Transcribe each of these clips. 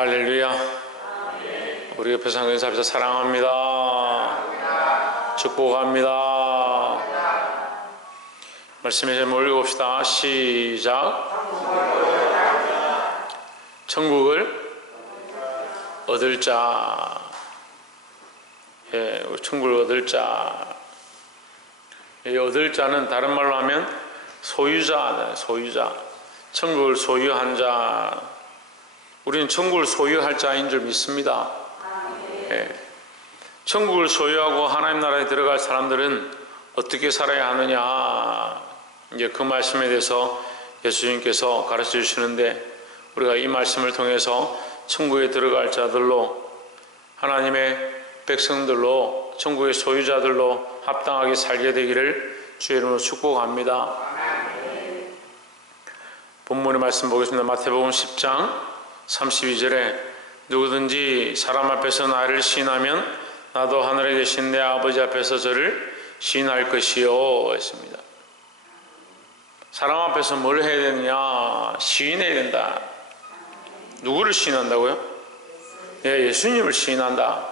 할렐루야. 우리 옆에 상경에서 앞에서 사랑합니다. 축복합니다. 말씀에 제목 읽어봅시다. 시작. 천국을 얻을 자. 우리 천국을 얻을 자. 이 얻을 자는 다른 말로 하면 소유자, 소유자. 천국을 소유한 자. 우리는 천국을 소유할 자인 줄 믿습니다. 천국을 소유하고 하나님 나라에 들어갈 사람들은 어떻게 살아야 하느냐, 이제 그 말씀에 대해서 예수님께서 가르쳐 주시는데, 우리가 이 말씀을 통해서 천국에 들어갈 자들로, 하나님의 백성들로, 천국의 소유자들로 합당하게 살게 되기를 주의 이름으로 축복합니다. 본문의 말씀 보겠습니다. 마태복음 10장 32절에 누구든지 사람 앞에서 나를 시인하면 나도 하늘에 계신 내 아버지 앞에서 저를 시인할 것이요 했습니다. 사람 앞에서 뭘 해야 되느냐? 시인해야 된다. 누구를 시인한다고요? 예수님을 시인한다.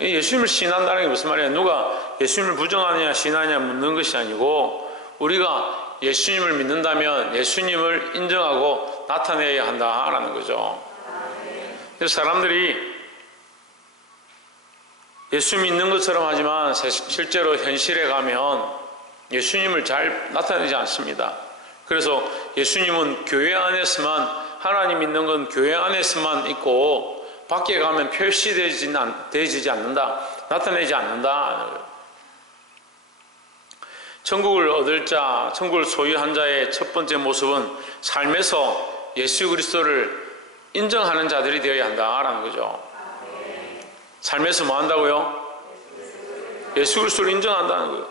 예수님을 시인한다는 게 무슨 말이에요? 누가 예수님을 부정하느냐 시인하느냐 묻는 것이 아니고, 우리가 예수님을 믿는다면 예수님을 인정하고 나타내야 한다라는 거죠. 그래서 사람들이 예수 믿는 것처럼 하지만 실제로 현실에 가면 예수님을 잘 나타내지 않습니다. 그래서 예수님은 교회 안에서만, 하나님 믿는 건 교회 안에서만 있고 밖에 가면 표시되지 않는다, 나타내지 않는다. 천국을 얻을 자, 천국을 소유한 자의 첫 번째 모습은 삶에서 예수 그리스도를 인정하는 자들이 되어야 한다라는 거죠. 삶에서 뭐 한다고요? 예수 그리스도를 인정한다는 거예요.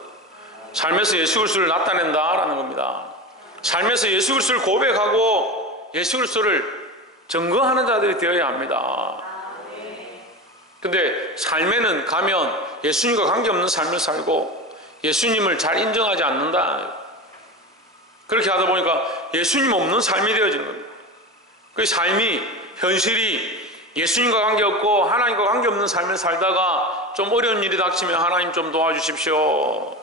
삶에서 예수 그리스도를 나타낸다라는 겁니다. 삶에서 예수 그리스도를 고백하고 예수 그리스도를 증거하는 자들이 되어야 합니다. 근데 삶에는 가면 예수님과 관계없는 삶을 살고 예수님을 잘 인정하지 않는다. 그렇게 하다 보니까 예수님 없는 삶이 되어지는 거예요. 그 삶이, 현실이 예수님과 관계없고 하나님과 관계없는 삶을 살다가 좀 어려운 일이 닥치면 하나님 좀 도와주십시오,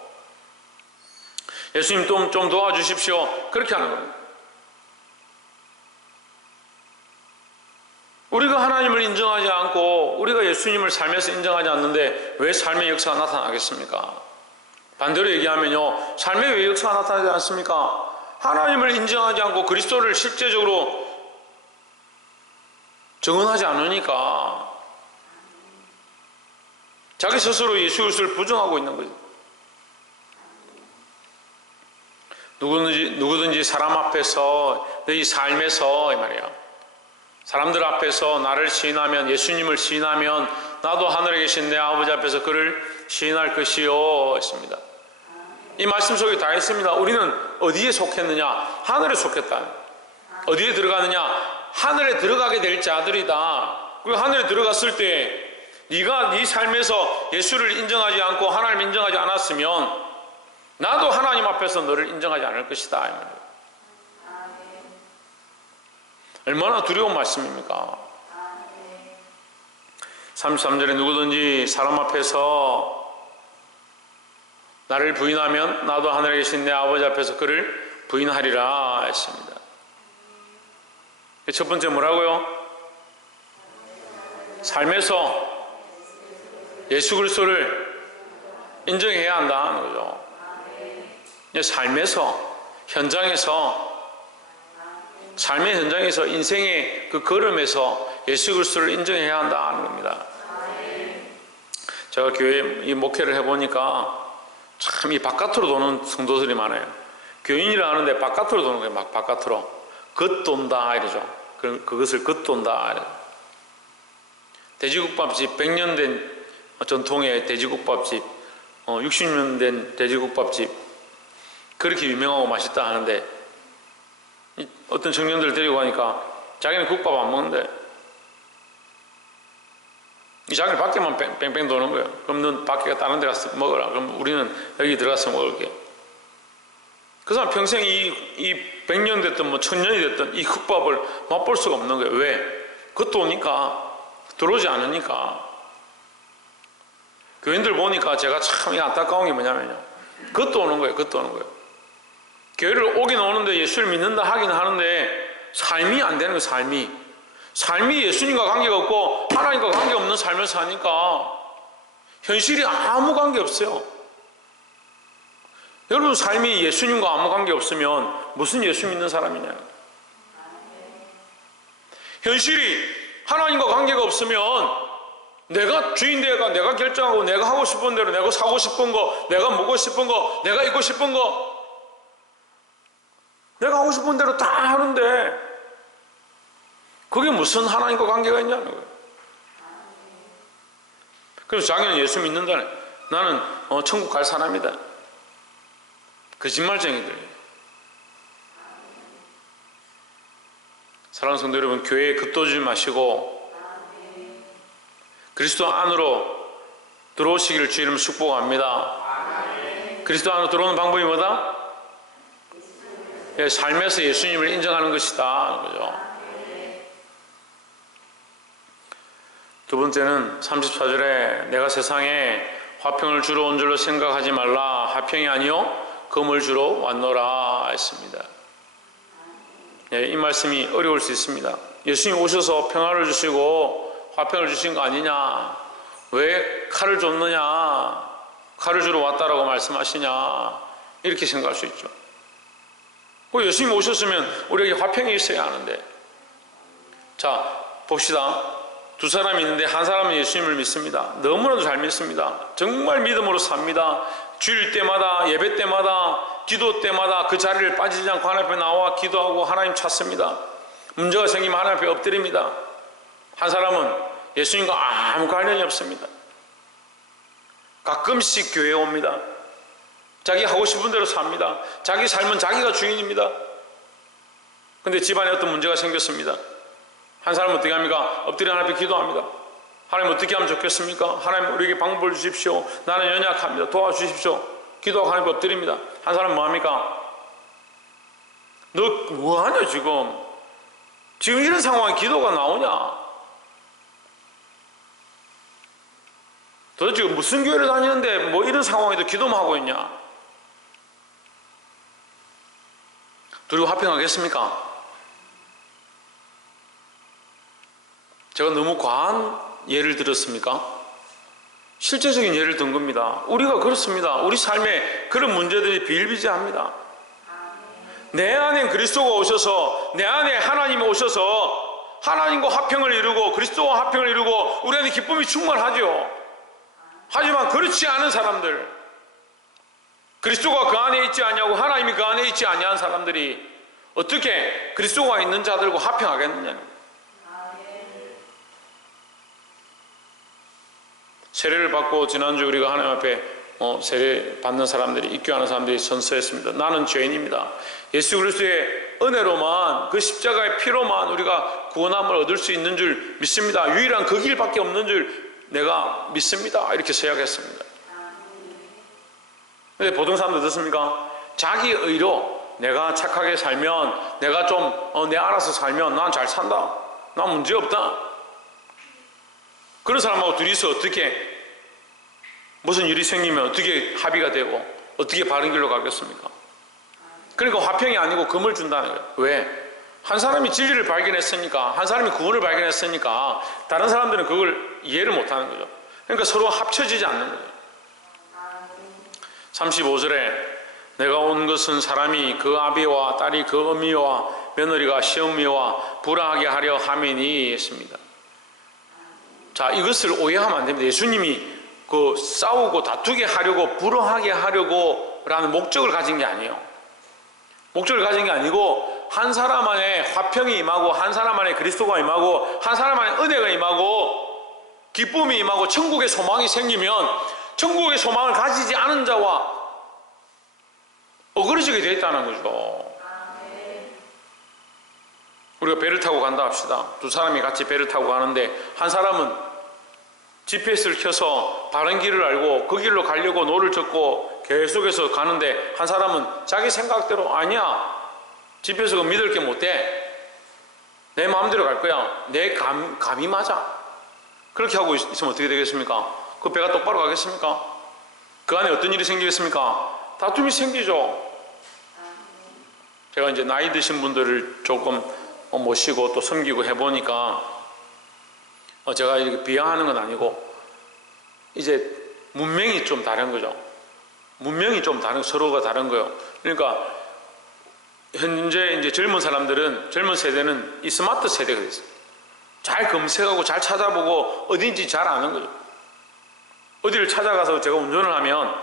예수님 좀 도와주십시오, 그렇게 하는 거예요. 우리가 하나님을 인정하지 않고 우리가 예수님을 삶에서 인정하지 않는데 왜 삶의 역사가 나타나겠습니까? 반대로 얘기하면요, 삶의 왜 역사가 나타나지 않습니까? 하나님을 인정하지 않고 그리스도를 실제적으로 증언하지 않으니까 자기 스스로 예수 그리스도를 부정하고 있는 거죠. 누구든지 사람 앞에서, 내 이 삶에서, 이 말이야, 사람들 앞에서 나를 시인하면, 예수님을 시인하면 나도 하늘에 계신 내 아버지 앞에서 그를 시인할 것이요 했습니다. 이 말씀 속에 다 있습니다. 우리는 어디에 속했느냐? 하늘에 속했다. 어디에 들어가느냐? 하늘에 들어가게 될 자들이다. 그리고 하늘에 들어갔을 때 네가 네 삶에서 예수를 인정하지 않고 하나님 인정하지 않았으면 나도 하나님 앞에서 너를 인정하지 않을 것이다, 이 말이에요. 얼마나 두려운 말씀입니까? 33절에 누구든지 사람 앞에서 나를 부인하면 나도 하늘에 계신 내 아버지 앞에서 그를 부인하리라 했습니다. 첫 번째 뭐라고요? 삶에서 예수 그리스도를 인정해야 한다는 거죠. 삶에서, 현장에서, 삶의 현장에서, 인생의 그 걸음에서 예수 그리스도를 인정해야 한다는 겁니다. 제가 교회 이 목회를 해보니까 참 이 바깥으로 도는 성도들이 많아요. 교인이라 하는데 바깥으로 도는 거예요. 막 바깥으로 겉돈다 이러죠. 그것을 겉돈다 이러죠. 돼지국밥집, 100년 된 전통의 돼지국밥집, 60년 된 돼지국밥집, 그렇게 유명하고 맛있다 하는데 어떤 청년들 데리고 가니까 자기는 국밥 안 먹는데 자기는 밖에만 뺑뺑 도는 거예요. 그럼 넌 밖에 다른 데 가서 먹어라. 그럼 우리는 여기 들어가서 먹을게. 그 사람 평생 이 100년 됐든 뭐 1000년이 됐든 이 국밥을 맛볼 수가 없는 거예요. 왜? 그것도 오니까, 들어오지 않으니까. 교인들 보니까 제가 참 안타까운 게 뭐냐면요, 그것도 오는 거예요. 그것도 오는 거예요. 교회를 오긴 오는데 예수를 믿는다 하긴 하는데 삶이 안 되는 거예요. 삶이 예수님과 관계가 없고 하나님과 관계없는 삶을 사니까 현실이 아무 관계 없어요. 여러분 삶이 예수님과 아무 관계 없으면 무슨 예수 믿는 사람이냐. 현실이 하나님과 관계가 없으면 내가 주인 되어가 내가 결정하고 내가 하고 싶은 대로 내가 사고 싶은 거, 내가 먹고 싶은 거, 내가 입고 싶은 거, 내가 하고 싶은 대로 다 하는데 그게 무슨 하나님과 관계가 있냐는 거예요. 그래서 자기는 예수 믿는다네. 나는 천국 갈 사람이다. 거짓말쟁이들. 사랑하는 성도 여러분, 교회에 겉도지 마시고 그리스도 안으로 들어오시기를 주의 이름으로 축복합니다. 그리스도 안으로 들어오는 방법이 뭐다? 삶에서 예수님을 인정하는 것이다. 그죠? 두 번째는 34절에 내가 세상에 화평을 주러 온 줄로 생각하지 말라. 화평이 아니요 금을 주러 왔노라 했습니다. 이 말씀이 어려울 수 있습니다. 예수님 오셔서 평화를 주시고 화평을 주신 거 아니냐, 왜 칼을 줬느냐, 칼을 주러 왔다라고 말씀하시냐, 이렇게 생각할 수 있죠. 예수님 오셨으면 우리에게 화평이 있어야 하는데. 자, 봅시다. 두 사람이 있는데 한 사람은 예수님을 믿습니다. 너무나도 잘 믿습니다. 정말 믿음으로 삽니다. 주일 때마다, 예배 때마다, 기도 때마다 그 자리를 빠지지 않고 하나님 앞에 나와 기도하고 하나님 찾습니다. 문제가 생기면 하나님 앞에 엎드립니다. 한 사람은 예수님과 아무 관련이 없습니다. 가끔씩 교회에 옵니다. 자기 하고 싶은 대로 삽니다. 자기 삶은 자기가 주인입니다. 그런데 집안에 어떤 문제가 생겼습니다. 한 사람은 어떻게 합니까? 엎드려 하나님 앞에 기도합니다. 하나님 어떻게 하면 좋겠습니까? 하나님 우리에게 방법을 주십시오. 나는 연약합니다. 도와주십시오. 기도하고 하나님 앞에 엎드립니다. 한 사람은 뭐합니까? 너 뭐하냐 지금? 지금 이런 상황에 기도가 나오냐? 도대체 무슨 교회를 다니는데 뭐 이런 상황에도 기도만 하고 있냐? 둘이 화평하겠습니까? 제가 너무 과한 예를 들었습니까? 실제적인 예를 든 겁니다. 우리가 그렇습니다. 우리 삶에 그런 문제들이 비일비재합니다. 내 안에 그리스도가 오셔서, 내 안에 하나님이 오셔서 하나님과 화평을 이루고 그리스도와 화평을 이루고 우리 안에 기쁨이 충만하죠. 하지만 그렇지 않은 사람들, 그리스도가 그 안에 있지 않냐고 하나님이 그 안에 있지 아니한 사람들이 어떻게 그리스도가 있는 자들과 화평하겠느냐. 세례를 받고 지난주 우리가 하나님 앞에 세례 받는 사람들이, 입교하는 사람들이 선서했습니다. 나는 죄인입니다. 예수 그리스도의 은혜로만, 그 십자가의 피로만 우리가 구원함을 얻을 수 있는 줄 믿습니다. 유일한 그 길밖에 없는 줄 내가 믿습니다. 이렇게 서약했습니다. 근데 보통 사람들 어떻습니까? 자기 의로 내가 착하게 살면, 내가 좀 내 알아서 살면 난 잘 산다, 난 문제 없다. 그런 사람하고 둘이서 어떻게 무슨 일이 생기면 어떻게 합의가 되고 어떻게 바른 길로 가겠습니까? 그러니까 화평이 아니고 금을 준다는 거예요. 왜? 한 사람이 진리를 발견했으니까, 한 사람이 구원을 발견했으니까 다른 사람들은 그걸 이해를 못하는 거죠. 그러니까 서로 합쳐지지 않는 거예요. 35절에 내가 온 것은 사람이 그 아비와 딸이 그 어미와 며느리가 시어미와 불화하게 하려 함이니 했습니다. 자, 이것을 오해하면 안 됩니다. 예수님이 그 싸우고 다투게 하려고, 불화하게 하려고 라는 목적을 가진 게 아니에요. 목적을 가진 게 아니고 한 사람 안에 화평이 임하고, 한 사람 안에 그리스도가 임하고, 한 사람 안에 은혜가 임하고, 기쁨이 임하고, 천국의 소망이 생기면 천국의 소망을 가지지 않은 자와 어그러지게 되어 있다는 거죠. 우리가 배를 타고 간다 합시다. 두 사람이 같이 배를 타고 가는데 한 사람은 GPS를 켜서 바른 길을 알고 그 길로 가려고 노를 젓고 계속해서 가는데, 한 사람은 자기 생각대로 아니야, GPS가 믿을 게 못돼, 내 마음대로 갈 거야. 내 감이 맞아. 그렇게 하고 있으면 어떻게 되겠습니까? 그 배가 똑바로 가겠습니까? 그 안에 어떤 일이 생기겠습니까? 다툼이 생기죠. 제가 이제 나이 드신 분들을 조금 모시고 또 섬기고 해보니까 제가 이렇게 비하하는 건 아니고 이제 문명이 좀 다른 거죠. 문명이 좀 다른, 서로가 다른 거예요. 그러니까 현재 이제 젊은 세대는 이 스마트 세대가 됐어요. 잘 검색하고 잘 찾아보고 어딘지 잘 아는 거죠. 어디를 찾아가서 제가 운전을 하면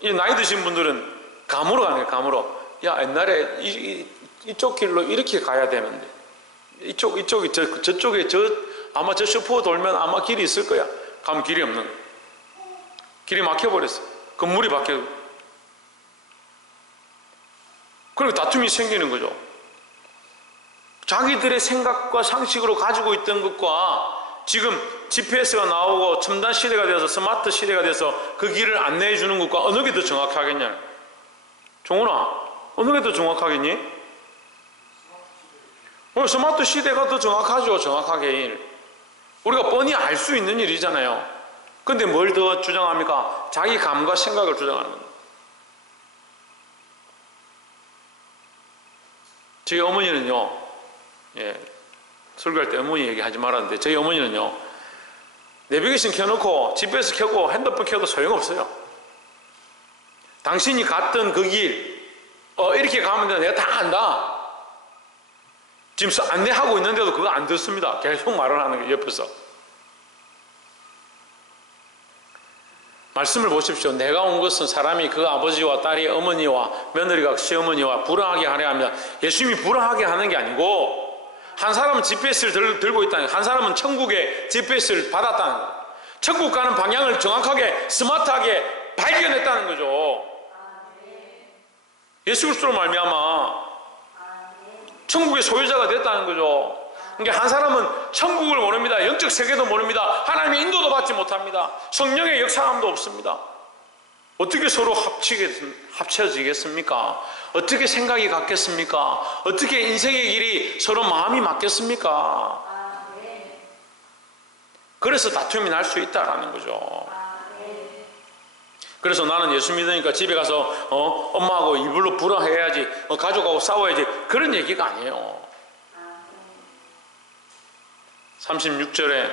이 나이 드신 분들은 감으로 가는 거예요. 감으로. 야, 옛날에 이쪽 길로 이렇게 가야 되는데 이쪽이 저쪽에 아마 저 슈퍼 돌면 아마 길이 있을 거야. 가면 길이 없는 거예요. 길이 막혀버렸어요. 건물이 바뀌어. 그리고 다툼이 생기는 거죠. 자기들의 생각과 상식으로 가지고 있던 것과 지금 GPS가 나오고 첨단 시대가 되어서 스마트 시대가 돼서 그 길을 안내해 주는 것과 어느 게 더 정확하겠냐. 종훈아, 어느 게 더 정확하겠니? 스마트 시대가 더 정확하죠. 정확하게. 우리가 뻔히 알 수 있는 일이잖아요. 근데 뭘 더 주장합니까? 자기 감과 생각을 주장하는 겁니다. 저희 어머니는요, 설교할 때 어머니 얘기하지 말았는데, 저희 어머니는요, 내비게이션 켜놓고 GPS 켜고 핸드폰 켜도 소용없어요. 당신이 갔던 그 길, 이렇게 가면 돼. 내가 다 안다. 지금 안내하고 있는데도 그거 안 듣습니다. 계속 말을 하는 거예요, 옆에서. 말씀을 보십시오. 내가 온 것은 사람이 그 아버지와 딸이 어머니와 며느리가 시어머니와 불화하게 하려 합니다. 예수님이 불화하게 하는 게 아니고 한 사람은 GPS를 들고 있다는 거예요. 한 사람은 천국의 GPS를 받았다는 거예요. 천국 가는 방향을 정확하게 스마트하게 발견했다는 거죠. 예수 그리스도로 말미암아 천국의 소유자가 됐다는 거죠. 그러니까 한 사람은 천국을 모릅니다. 영적 세계도 모릅니다. 하나님의 인도도 받지 못합니다. 성령의 역사함도 없습니다. 어떻게 서로 합쳐지겠습니까? 어떻게 생각이 같겠습니까? 어떻게 인생의 길이 서로 마음이 맞겠습니까? 그래서 다툼이 날 수 있다라는 거죠. 그래서 나는 예수 믿으니까 집에 가서 엄마하고 일부러 불화해야지, 가족하고 싸워야지, 그런 얘기가 아니에요. 36절에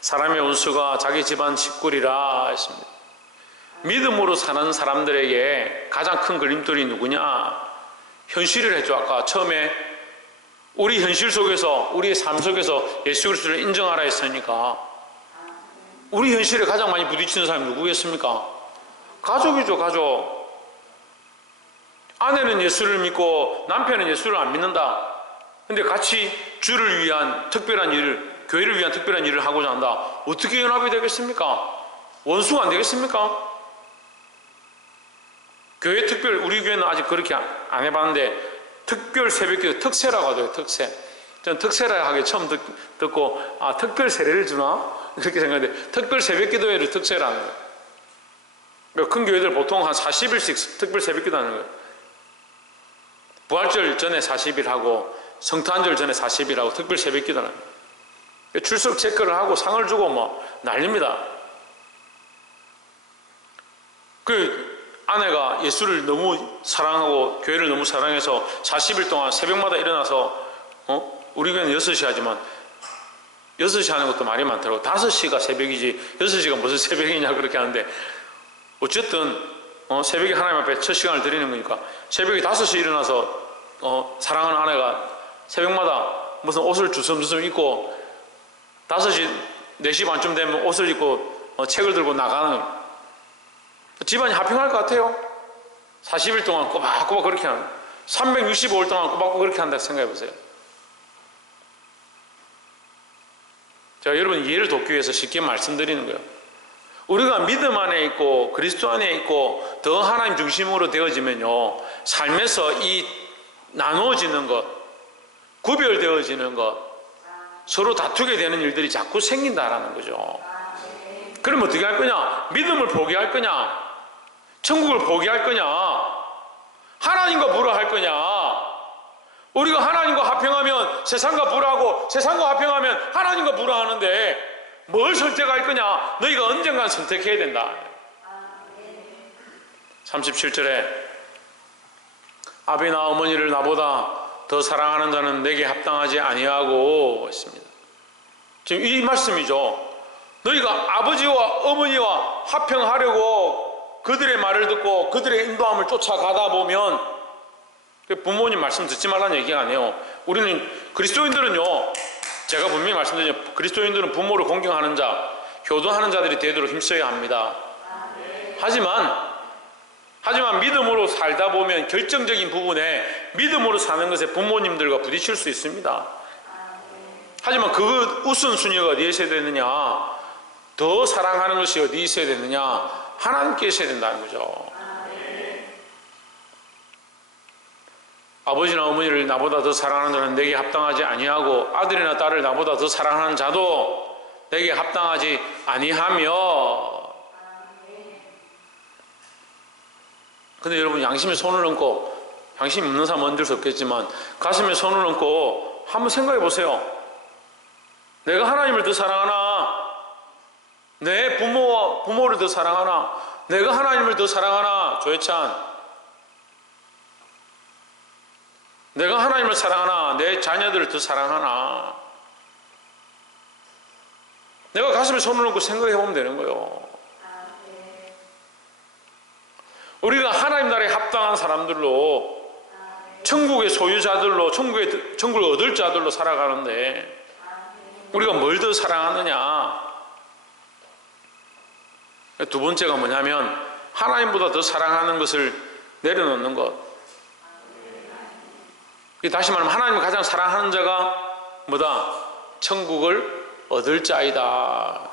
사람의 원수가 자기 집안 식구리라 했습니다. 믿음으로 사는 사람들에게 가장 큰 걸림돌이 누구냐? 현실을 했죠. 아까 처음에 우리 현실 속에서, 우리의 삶 속에서 예수 그리스도를 인정하라 했으니까 우리 현실에 가장 많이 부딪히는 사람이 누구겠습니까? 가족이죠. 가족. 아내는 예수를 믿고 남편은 예수를 안 믿는다. 근데 같이 주를 위한 특별한 일을, 교회를 위한 특별한 일을 하고자 한다. 어떻게 연합이 되겠습니까? 원수가 안 되겠습니까? 교회 특별, 우리 교회는 아직 그렇게 안 해봤는데 특별 새벽기도 특세라고 하더라고요. 특세. 저는 특세라 하기 처음 듣고 특별 세례를 주나? 그렇게 생각했는데 특별 새벽기도회를 특세라 하는 거예요. 큰 교회들 보통 한 40일씩 특별 새벽기도 하는 거예요. 부활절 전에 40일 하고 성탄절 전에 40일 하고 특별 새벽기도 하는 거예요. 출석 체크를 하고 상을 주고 뭐 난립니다. 그 아내가 예수를 너무 사랑하고 교회를 너무 사랑해서 40일 동안 새벽마다 일어나서 우리 교회는 6시 하지만 6시 하는 것도 말이 많더라고. 5시가 새벽이지 6시가 무슨 새벽이냐 그렇게 하는데 어쨌든 새벽에 하나님 앞에 첫 시간을 드리는 거니까 새벽에 5시 일어나서 사랑하는 아내가 새벽마다 무슨 옷을 주섬주섬 입고 5시, 4시 반쯤 되면 옷을 입고 책을 들고 나가는 거예요. 집안이 화평할 것 같아요. 40일 동안 꼬박꼬박 그렇게 하는 거예요. 365일 동안 꼬박꼬박 그렇게 한다 생각해 보세요. 제가 여러분 이해를 돕기 위해서 쉽게 말씀드리는 거예요. 우리가 믿음 안에 있고 그리스도 안에 있고 더 하나님 중심으로 되어지면요, 삶에서 이 나누어지는 것, 구별되어지는 것, 서로 다투게 되는 일들이 자꾸 생긴다라는 거죠. 그럼 어떻게 할 거냐? 믿음을 포기할 거냐? 천국을 포기할 거냐? 하나님과 불화할 거냐? 우리가 하나님과 합평하면 세상과 불화하고 세상과 합평하면 하나님과 불화하는데 뭘 선택할 거냐? 너희가 언젠간 선택해야 된다. 37절에 아비나 어머니를 나보다 더 사랑하는 자는 내게 합당하지 아니하고 있습니다. 지금 이 말씀이죠. 너희가 아버지와 어머니와 합평하려고 그들의 말을 듣고 그들의 인도함을 쫓아가다 보면 부모님 말씀 듣지 말라는 얘기가 아니에요. 우리는 그리스도인들은요, 제가 분명히 말씀드리죠. 그리스도인들은 부모를 공경하는 자, 효도하는 자들이 되도록 힘써야 합니다. 하지만 믿음으로 살다 보면 결정적인 부분에 믿음으로 사는 것에 부모님들과 부딪힐 수 있습니다. 하지만 그 우선순위가 어디에 있어야 되느냐? 더 사랑하는 것이 어디에 있어야 되느냐? 하나님께 있어야 된다는 거죠. 아버지나 어머니를 나보다 더 사랑하는 자는 내게 합당하지 아니하고 아들이나 딸을 나보다 더 사랑하는 자도 내게 합당하지 아니하며. 근데 여러분, 양심에 손을 얹고, 양심이 없는 사람은 얹을 수 없겠지만 가슴에 손을 얹고 한번 생각해 보세요. 내가 하나님을 더 사랑하나? 내 부모를 더 사랑하나? 내가 하나님을 더 사랑하나? 조혜찬, 내가 하나님을 사랑하나? 내 자녀들을 더 사랑하나? 내가 가슴에 손을 얹고 생각해 보면 되는 거예요. 우리가 하나님 나라에 합당한 사람들로, 천국의 소유자들로, 천국을 얻을 자들로 살아가는데 우리가 뭘 더 사랑하느냐? 두 번째가 뭐냐면 하나님보다 더 사랑하는 것을 내려놓는 것. 다시 말하면 하나님을 가장 사랑하는 자가 뭐다? 천국을 얻을 자이다.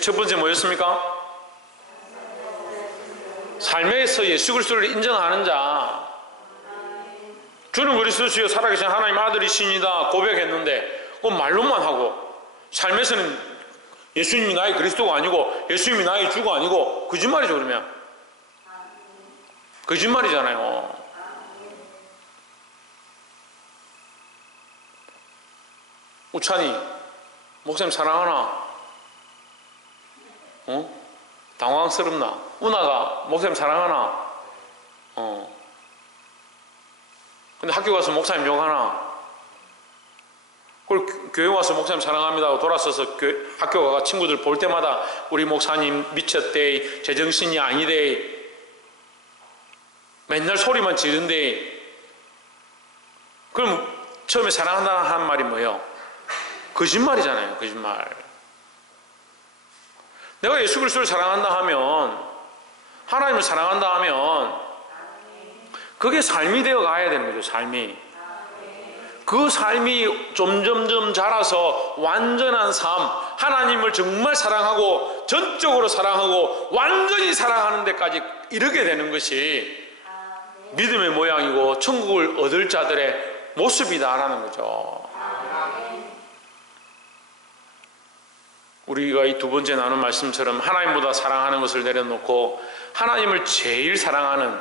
첫 번째 뭐였습니까? 삶에서 예수 그리스도를 인정하는 자. 주는 그리스도시요 살아계신 하나님 아들이시니다 고백했는데 그건 말로만 하고 삶에서는 예수님이 나의 그리스도가 아니고 예수님이 나의 주가 아니고 거짓말이죠. 그러면 거짓말이잖아요. 우찬이 목사님 사랑하나? 당황스럽나? 운아가 목사님 사랑하나? 근데 학교 가서 목사님 욕하나? 그걸 교회 와서 목사님 사랑합니다 하고 돌아서서 학교 가서 친구들 볼 때마다 우리 목사님 미쳤대, 제정신이 아니대, 맨날 소리만 지른대. 그럼 처음에 사랑한다는 한 말이 뭐예요? 거짓말이잖아요. 거짓말. 내가 예수 그리스도를 사랑한다 하면, 하나님을 사랑한다 하면 그게 삶이 되어 가야 되는 거죠. 삶이. 그 삶이 점점점 자라서 완전한 삶, 하나님을 정말 사랑하고 전적으로 사랑하고 완전히 사랑하는 데까지 이르게 되는 것이 믿음의 모양이고 천국을 얻을 자들의 모습이다라는 거죠. 우리가 이 두 번째 나눈 말씀처럼 하나님보다 사랑하는 것을 내려놓고 하나님을 제일 사랑하는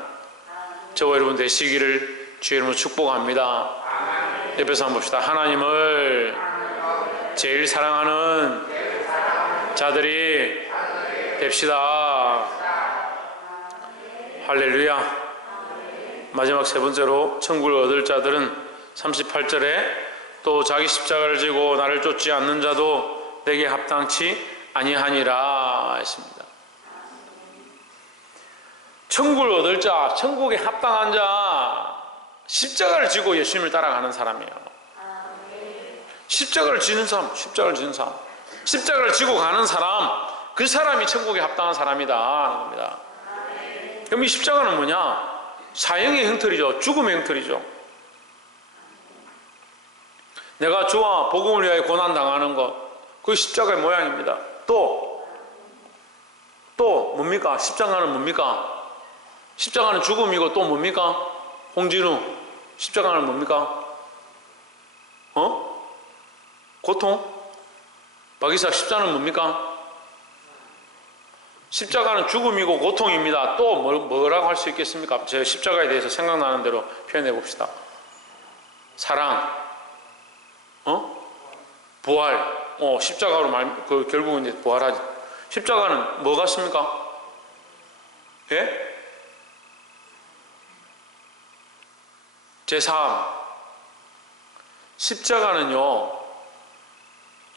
저와 여러분 되시기를 주의 이름으로 축복합니다. 옆에서 한번 봅시다. 하나님을 제일 사랑하는 자들이 됩시다. 할렐루야. 마지막 세 번째로 천국을 얻을 자들은 38절에 또 자기 십자가를 지고 나를 쫓지 않는 자도 내게 합당치 아니하니라 했습니다. 천국을 얻을 자, 천국에 합당한 자, 십자가를 지고 예수님을 따라가는 사람이에요. 십자가를 지는 사람, 십자가를 지는 사람, 십자가를 지고 가는 사람, 그 사람이 천국에 합당한 사람이다 하는 겁니다. 그럼 이 십자가는 뭐냐? 사형의 형틀이죠. 죽음의 형틀이죠. 내가 주와 복음을 위하여 고난당하는 것, 그 십자가의 모양입니다. 또 뭡니까? 십자가는 뭡니까? 십자가는 죽음이고 또 뭡니까? 홍진우, 십자가는 뭡니까? 고통? 박이사, 십자가는 뭡니까? 십자가는 죽음이고 고통입니다. 또 뭐라고 할 수 있겠습니까? 제가 십자가에 대해서 생각나는 대로 표현해 봅시다. 사랑, 부활. 십자가로 결국은 이제 부활하지. 십자가는 뭐 같습니까? 예? 제3. 십자가는요,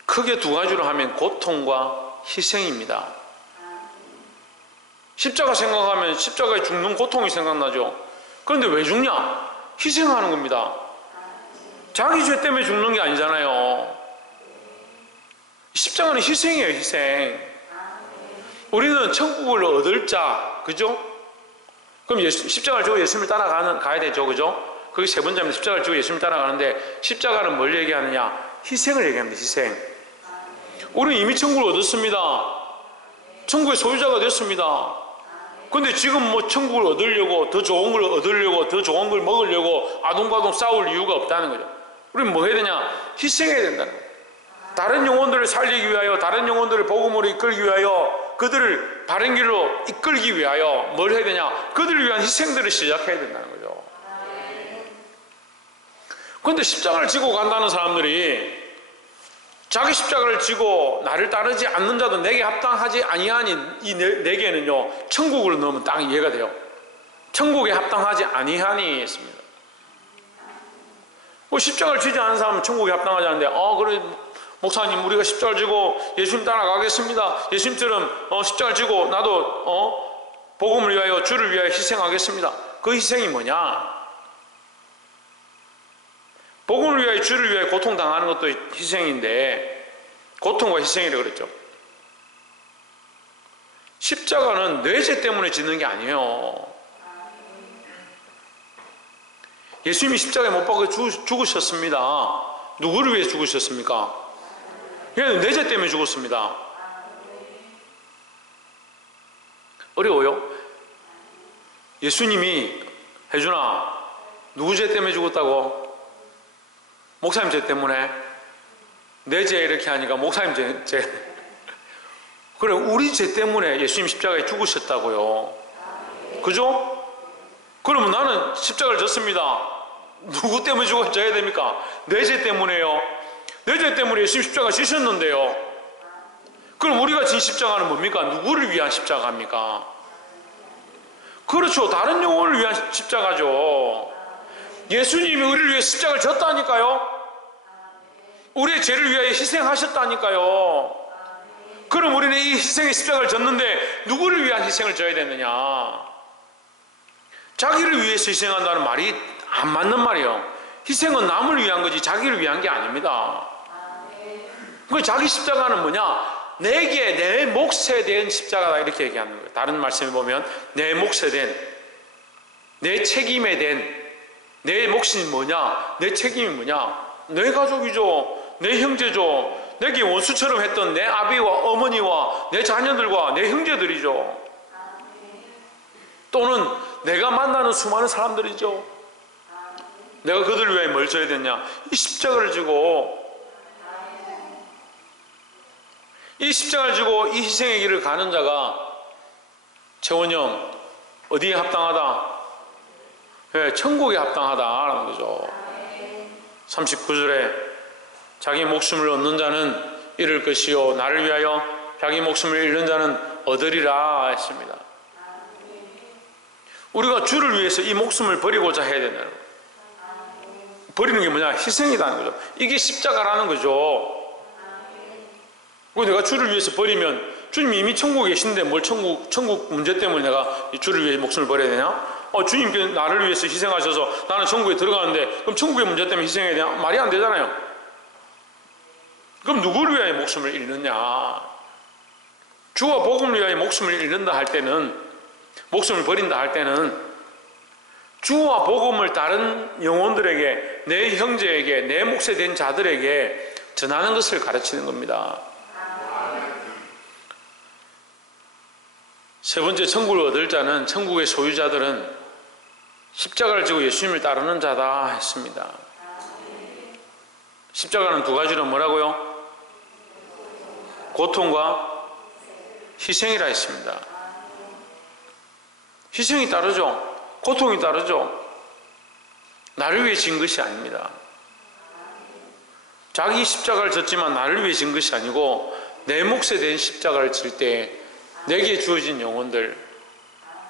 크게 두 가지로 하면 고통과 희생입니다. 십자가 생각하면 십자가에 죽는 고통이 생각나죠. 그런데 왜 죽냐? 희생하는 겁니다. 자기 죄 때문에 죽는 게 아니잖아요. 십자가는 희생이에요, 희생. 우리는 천국을 얻을 자, 그죠? 그럼 십자가를 지고 예수님을 가야 되죠, 그죠? 그게 세 번째입니다. 십자가를 지고 예수님을 따라가는데, 십자가는 뭘 얘기하느냐? 희생을 얘기합니다, 희생. 우리는 이미 천국을 얻었습니다. 천국의 소유자가 됐습니다. 근데 지금 뭐 천국을 얻으려고, 더 좋은 걸 얻으려고, 더 좋은 걸 먹으려고 아둥바둥 싸울 이유가 없다는 거죠. 우리는 뭐 해야 되냐? 희생해야 된다는 거예요. 다른 영혼들을 살리기 위하여, 다른 영혼들을 복음으로 이끌기 위하여, 그들을 바른 길로 이끌기 위하여 뭘 해야 되냐? 그들을 위한 희생들을 시작해야 된다는 거죠. 그런데 십자가를 지고 간다는 사람들이 자기 십자가를 지고 나를 따르지 않는 자도 내게 합당하지 아니하니, 이 내게는요 천국으로 넣으면 딱 이해가 돼요. 천국에 합당하지 아니하니 했습니다. 십자가를 지지 않은 사람은 천국에 합당하지 않는데, 그래 목사님 우리가 십자가를 지고 예수님 따라가겠습니다. 예수님처럼 십자가를 지고 나도 복음을 위하여 주를 위하여 희생하겠습니다. 그 희생이 뭐냐? 복음을 위하여 주를 위하여 고통당하는 것도 희생인데, 고통과 희생이라고 그랬죠. 십자가는 뇌죄 때문에 짓는 게 아니에요. 예수님이 십자가에 못 박혀 죽으셨습니다. 누구를 위해 죽으셨습니까? 그냥 뇌죄 때문에 죽었습니다. 어려워요? 예수님이 혜준아 누구 죄 때문에 죽었다고? 목사님 죄 때문에? 내 죄 이렇게 하니까 목사님 죄. 그래, 우리 죄 때문에 예수님 십자가에 죽으셨다고요. 그죠? 그러면 나는 십자가를 졌습니다. 누구 때문에 져야 됩니까? 내 죄 때문에요. 내 죄 때문에 예수님 십자가 지셨는데요. 그럼 우리가 진 십자가는 뭡니까? 누구를 위한 십자가입니까? 그렇죠. 다른 영혼을 위한 십자가죠. 예수님이 우리를 위해 십자가를 졌다니까요. 우리의 죄를 위하여 희생하셨다니까요. 그럼 우리는 이 희생의 십자가를 졌는데 누구를 위한 희생을 져야 되느냐? 자기를 위해서 희생한다는 말이 안 맞는 말이에요. 희생은 남을 위한 거지 자기를 위한 게 아닙니다. 그 자기 십자가는 뭐냐? 내게 내 몫에 대한 십자가다 이렇게 얘기하는 거예요. 다른 말씀에 보면 내 몫에 된, 내 책임에 된, 내 몫이 뭐냐? 내 책임이 뭐냐? 내 가족이죠. 내 형제죠. 내게 원수처럼 했던 내 아비와 어머니와 내 자녀들과 내 형제들이죠. 또는 내가 만나는 수많은 사람들이죠. 내가 그들을 위해 뭘 져야 되냐? 이 십자가를 지고, 이 십자가를 지고 이 희생의 길을 가는 자가 최원영 어디에 합당하다? 네, 천국에 합당하다라는 거죠. 39절에 자기 목숨을 얻는 자는 잃을 것이요 나를 위하여 자기 목숨을 잃는 자는 얻으리라 했습니다. 우리가 주를 위해서 이 목숨을 버리고자 해야 된다는 거예요. 버리는 게 뭐냐? 희생이라는 거죠. 이게 십자가라는 거죠. 내가 주를 위해서 버리면 주님이 이미 천국에 계신데 뭘 천국 문제 때문에 내가 주를 위해 목숨을 버려야 되냐? 주님께서 나를 위해서 희생하셔서 나는 천국에 들어가는데 그럼 천국의 문제 때문에 희생해야 되냐? 말이 안 되잖아요. 그럼 누구를 위하여 목숨을 잃느냐? 주와 복음을 위하여 목숨을 잃는다 할 때는, 목숨을 버린다 할 때는 주와 복음을 다른 영혼들에게, 내 형제에게, 내 몫에 된 자들에게 전하는 것을 가르치는 겁니다. 세 번째, 천국을 얻을 자는, 천국의 소유자들은 십자가를 지고 예수님을 따르는 자다 했습니다. 십자가는 두 가지로 뭐라고요? 고통과 희생이라 했습니다. 희생이 따르죠. 고통이 따르죠. 나를 위해 진 것이 아닙니다. 자기 십자가를 졌지만 나를 위해 진 것이 아니고 내 몫에 대한 십자가를 질 때 내게 주어진 영혼들,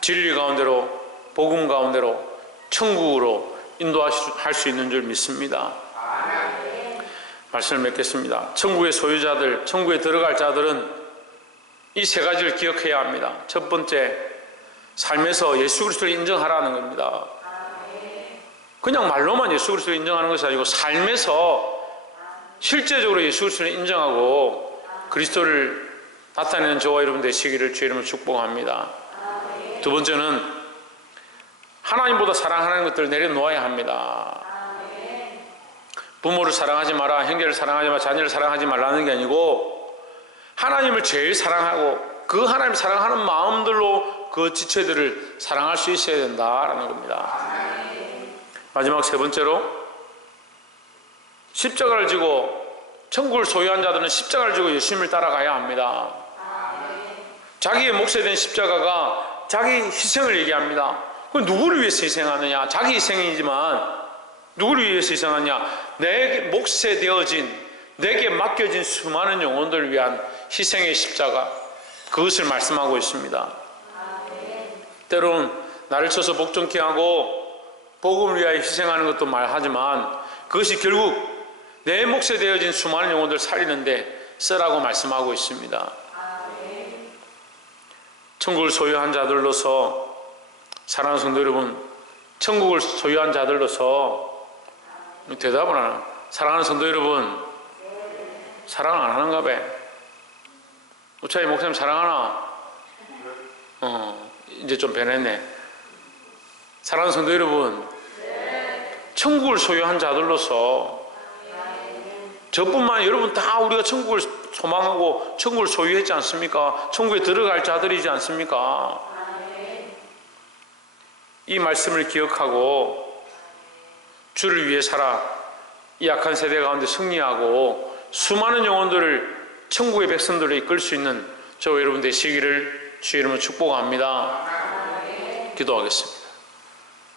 진리 가운데로, 복음 가운데로, 천국으로 인도할 수 있는 줄 믿습니다. 말씀을 맺겠습니다. 천국의 소유자들, 천국에 들어갈 자들은 이 세 가지를 기억해야 합니다. 첫 번째, 삶에서 예수 그리스도를 인정하라는 겁니다. 그냥 말로만 예수 그리스도를 인정하는 것이 아니고 삶에서 실제적으로 예수 그리스도를 인정하고 그리스도를 나타내는 저와 여러분 되시기를 주의 이름으로 축복합니다. 두 번째는 하나님보다 사랑하는 것들을 내려놓아야 합니다. 부모를 사랑하지 마라, 형제를 사랑하지 마라, 자녀를 사랑하지 말라는 게 아니고 하나님을 제일 사랑하고 그 하나님 사랑하는 마음들로 그 지체들을 사랑할 수 있어야 된다라는 겁니다. 마지막 세 번째로, 십자가를 지고 천국을 소유한 자들은 십자가를 지고 예수님을 따라가야 합니다. 자기의 몫에 대한 십자가가 자기 희생을 얘기합니다. 그럼 누구를 위해서 희생하느냐? 자기 희생이지만 누구를 위해서 희생하느냐? 내 몫에 되어진, 내게 맡겨진 수많은 영혼들을 위한 희생의 십자가, 그것을 말씀하고 있습니다. 때로는 나를 쳐서 복종케 하고 복음을 위하여 희생하는 것도 말하지만 그것이 결국 내 몫에 되어진 수많은 영혼들을 살리는데 쓰라고 말씀하고 있습니다. 천국을 소유한 자들로서, 사랑하는 성도 여러분, 천국을 소유한 자들로서 대답을 안 하나? 사랑하는 성도 여러분, 사랑 안 하는가 봐. 우차이 목사님 사랑하나? 이제 좀 변했네. 사랑하는 성도 여러분, 천국을 소유한 자들로서 저뿐만 여러분 다 우리가 천국을 소망하고 천국을 소유했지 않습니까? 천국에 들어갈 자들이지 않습니까? 이 말씀을 기억하고 주를 위해 살아 이 악한 세대 가운데 승리하고 수많은 영혼들을 천국의 백성들을 이끌 수 있는 저와 여러분 되시기를 주의 이름으로 축복합니다. 기도하겠습니다.